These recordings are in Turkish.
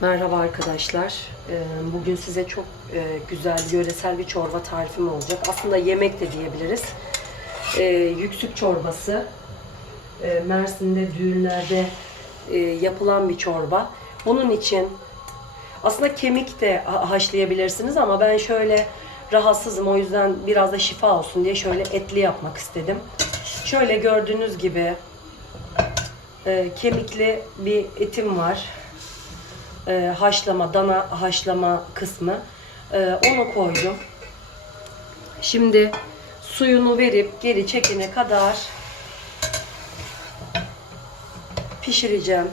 Merhaba arkadaşlar. Ee, Bugün size çok e, güzel, yöresel bir çorba tarifim olacak. Aslında yemek de diyebiliriz. Ee, Yüksük çorbası. Ee, Mersin'de düğünlerde e, yapılan bir çorba. Bunun için aslında kemik de ha- haşlayabilirsiniz ama ben şöyle rahatsızım. O yüzden biraz da şifa olsun diye şöyle etli yapmak istedim. Şöyle gördüğünüz gibi e, kemikli bir etim var e, haşlama, dana haşlama kısmı. E, onu koydum. Şimdi suyunu verip geri çekene kadar pişireceğim.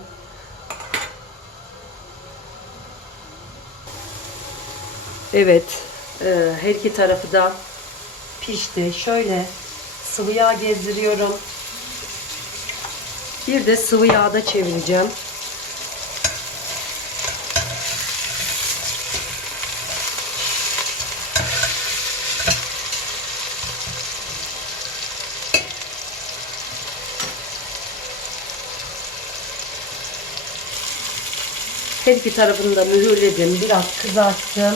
Evet, e, her iki tarafı da pişti. Şöyle sıvı yağ gezdiriyorum. Bir de sıvı yağda çevireceğim. Her iki tarafını da mühürledim. Biraz kızarttım.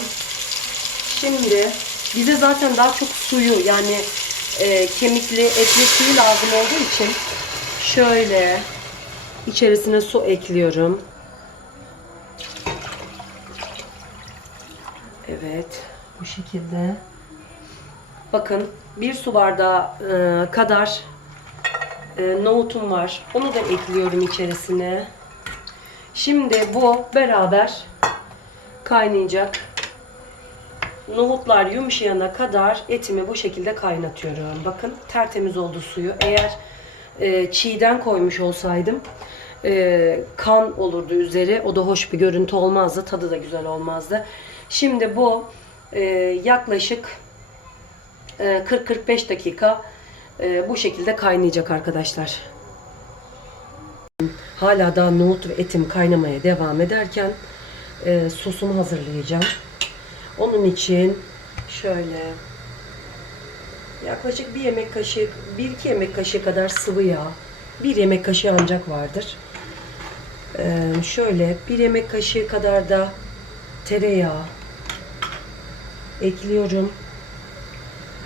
Şimdi bize zaten daha çok suyu yani e, kemikli etli suyu lazım olduğu için şöyle içerisine su ekliyorum. Evet bu şekilde. Bakın bir su bardağı e, kadar e, nohutum var. Onu da ekliyorum içerisine. Şimdi bu beraber kaynayacak. Nohutlar yumuşayana kadar etimi bu şekilde kaynatıyorum. Bakın tertemiz oldu suyu. Eğer e, çiğden koymuş olsaydım e, kan olurdu üzeri. O da hoş bir görüntü olmazdı. Tadı da güzel olmazdı. Şimdi bu e, yaklaşık e, 40-45 dakika e, bu şekilde kaynayacak arkadaşlar. Hala daha nohut ve etim kaynamaya devam ederken e, sosumu hazırlayacağım. Onun için şöyle yaklaşık bir yemek kaşığı, bir iki yemek kaşığı kadar sıvı yağ, bir yemek kaşığı ancak vardır. E, şöyle bir yemek kaşığı kadar da tereyağı ekliyorum.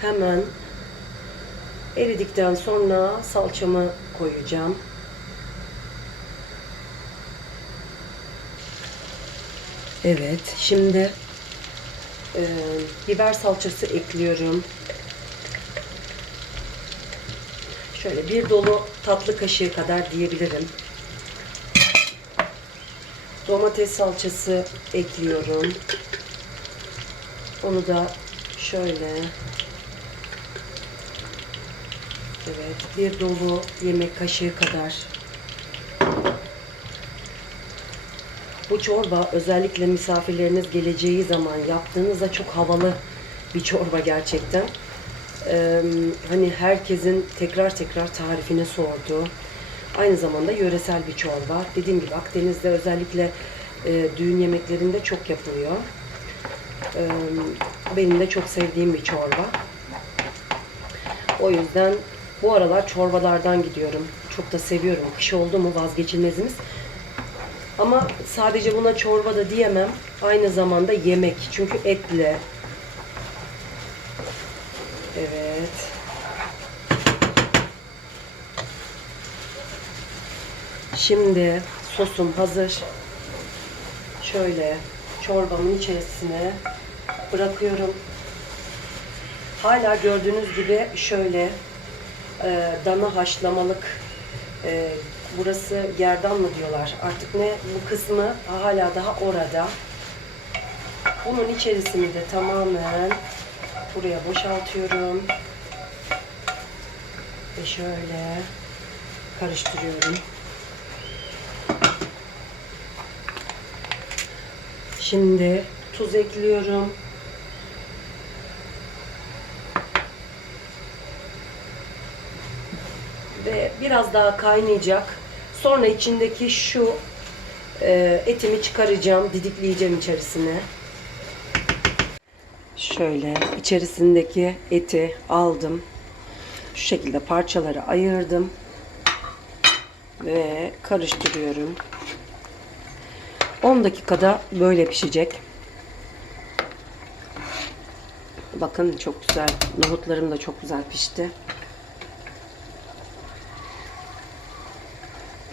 Hemen eridikten sonra salçamı koyacağım. Evet, şimdi e, biber salçası ekliyorum. Şöyle bir dolu tatlı kaşığı kadar diyebilirim. Domates salçası ekliyorum. Onu da şöyle Evet, bir dolu yemek kaşığı kadar Bu çorba özellikle misafirleriniz geleceği zaman yaptığınızda çok havalı bir çorba gerçekten. Ee, hani herkesin tekrar tekrar tarifini sorduğu, aynı zamanda yöresel bir çorba. Dediğim gibi Akdeniz'de özellikle e, düğün yemeklerinde çok yapılıyor. Ee, benim de çok sevdiğim bir çorba. O yüzden bu aralar çorbalardan gidiyorum. Çok da seviyorum. Kış oldu mu vazgeçilmezimiz. Ama sadece buna çorba da diyemem. Aynı zamanda yemek. Çünkü etli. Evet. Şimdi sosum hazır. Şöyle çorbamın içerisine bırakıyorum. Hala gördüğünüz gibi şöyle e, dana haşlamalık e, burası gerdan mı diyorlar artık ne bu kısmı hala daha orada. Bunun içerisini de tamamen buraya boşaltıyorum. Ve şöyle karıştırıyorum. Şimdi tuz ekliyorum. ve biraz daha kaynayacak. Sonra içindeki şu e, etimi çıkaracağım, didikleyeceğim içerisine. Şöyle içerisindeki eti aldım. Şu şekilde parçaları ayırdım ve karıştırıyorum. 10 dakikada böyle pişecek. Bakın çok güzel. Nohutlarım da çok güzel pişti.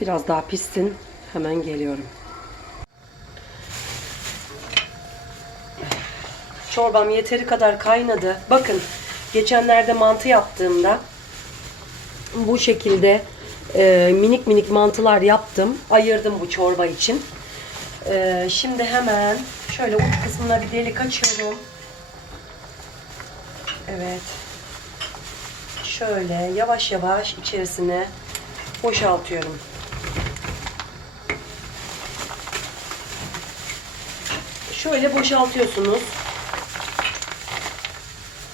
Biraz daha pişsin. Hemen geliyorum. Çorbam yeteri kadar kaynadı. Bakın geçenlerde mantı yaptığımda bu şekilde e, minik minik mantılar yaptım. Ayırdım bu çorba için. E, şimdi hemen şöyle uç kısmına bir delik açıyorum. Evet. Şöyle yavaş yavaş içerisine boşaltıyorum. Şöyle boşaltıyorsunuz.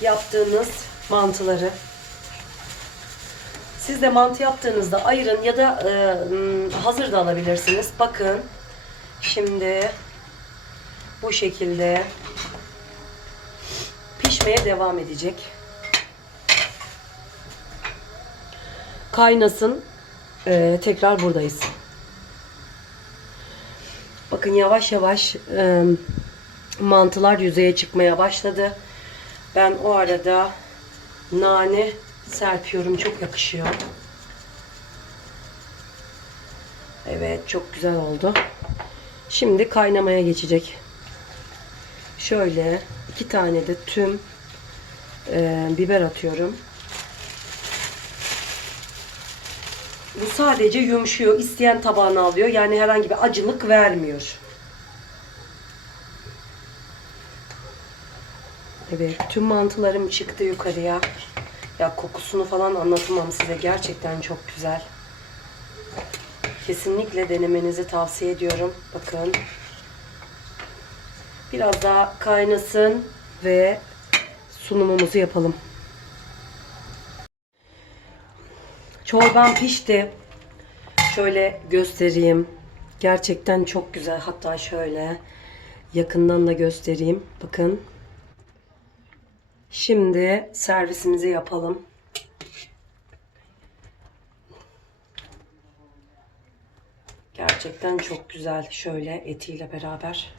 Yaptığınız mantıları. Siz de mantı yaptığınızda ayırın ya da e, hazır da alabilirsiniz. Bakın. Şimdi bu şekilde pişmeye devam edecek. Kaynasın. E, tekrar buradayız. Bakın yavaş yavaş e, mantılar yüzeye çıkmaya başladı. Ben o arada nane serpiyorum. Çok yakışıyor. Evet çok güzel oldu. Şimdi kaynamaya geçecek. Şöyle iki tane de tüm e, biber atıyorum. Bu sadece yumuşuyor. isteyen tabağına alıyor. Yani herhangi bir acılık vermiyor. Evet, tüm mantılarım çıktı yukarıya. Ya kokusunu falan anlatamam size. Gerçekten çok güzel. Kesinlikle denemenizi tavsiye ediyorum. Bakın. Biraz daha kaynasın ve sunumumuzu yapalım. Çorbam pişti. Şöyle göstereyim. Gerçekten çok güzel. Hatta şöyle yakından da göstereyim. Bakın. Şimdi servisimizi yapalım. Gerçekten çok güzel. Şöyle etiyle beraber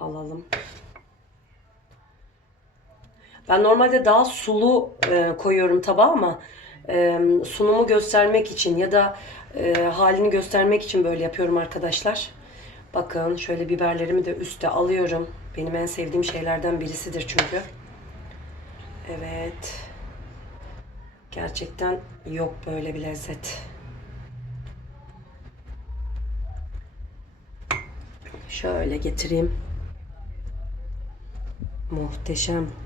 alalım. Ben normalde daha sulu e, koyuyorum tabağa ama e, sunumu göstermek için ya da e, halini göstermek için böyle yapıyorum arkadaşlar. Bakın şöyle biberlerimi de üste alıyorum. Benim en sevdiğim şeylerden birisidir çünkü. Evet. Gerçekten yok böyle bir lezzet. Şöyle getireyim. Muhteşem.